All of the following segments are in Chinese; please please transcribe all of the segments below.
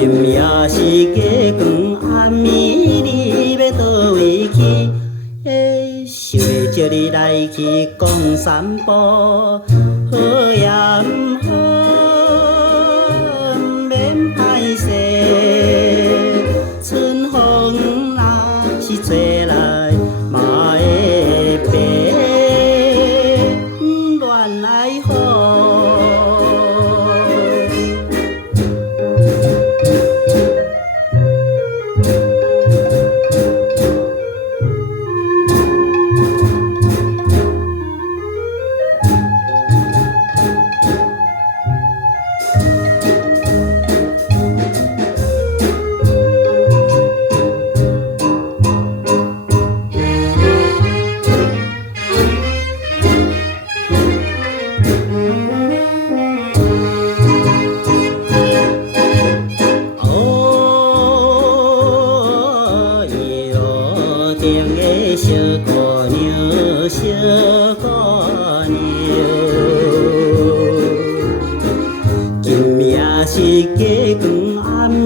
今夜是月光暗暝，你要倒位去？想要招你来去讲散步，好也毋好，免歹势。春风若是吹来，嘛会白，乱来雨。顶的小姑娘，小姑娘，今夜是月光暗暝，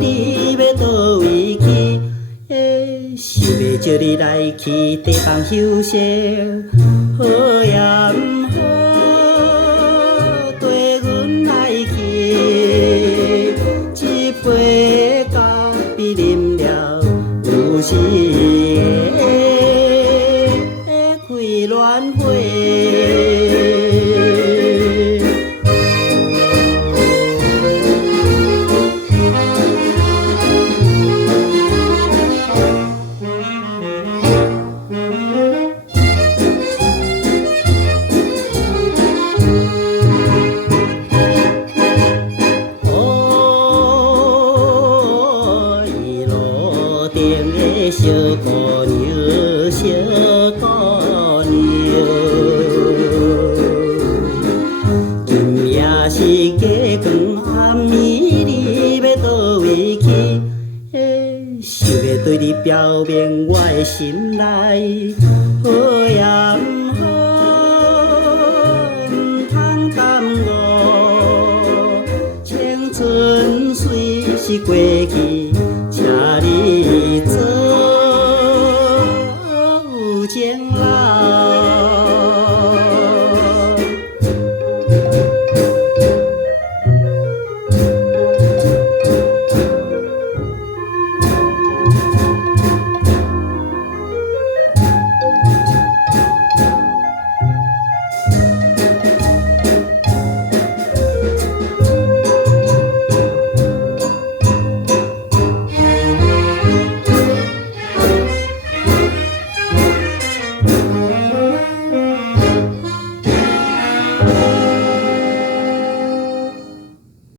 你要倒位去？想要招你来去地方休息，好也毋好，跟阮来去，一杯咖啡啉了，有时。开乱花。伊路顶的小姑娘，小姑娘，今夜是月光暗暝，你要倒位去？想要对你表明我的心内，好也毋好，毋通耽误，青春虽是过去。